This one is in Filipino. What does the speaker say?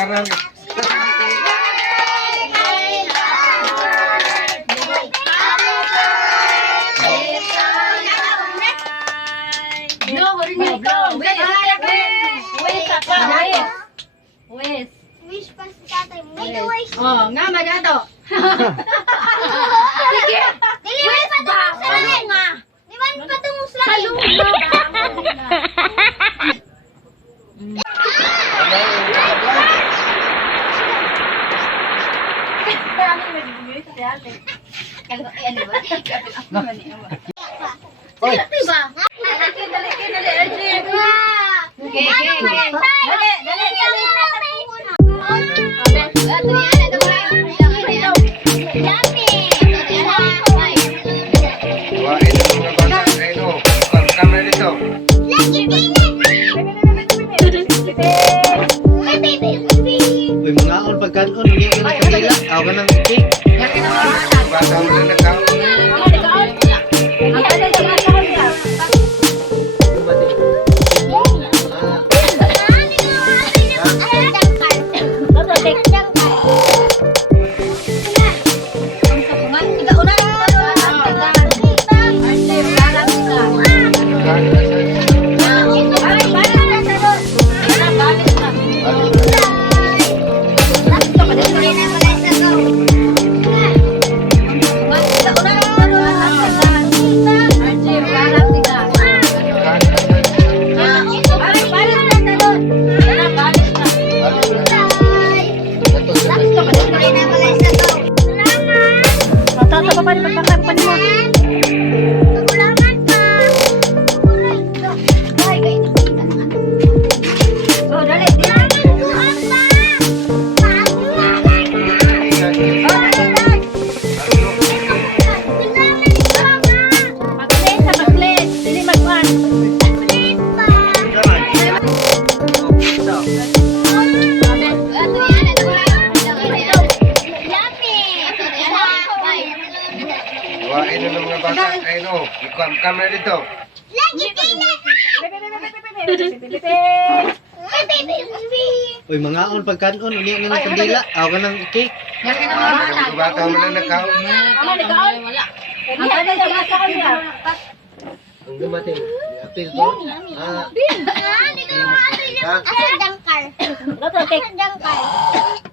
karang. Wish pa si tatay mo. May wish. Oh, nga ba na to? Sige. Dili man patungos sa lunga. Di man patungos lang. Sa lunga. Hoy, kuhain ng mga bata. Ayun o, kamera dito. Uy, mga on pagkaon, hindi ka na kabila. Ako ka ng cake. Bata mo na nagkaon. Kuhain ng mga bata. Ayun o, kamera dito. Uy, mga on pagkaon, hindi ka na kabila. Ako ka ng cake. Mga bata mo na nagkaon. Ang dumating. Apil ko. Asa dangkal? Asa dangkal?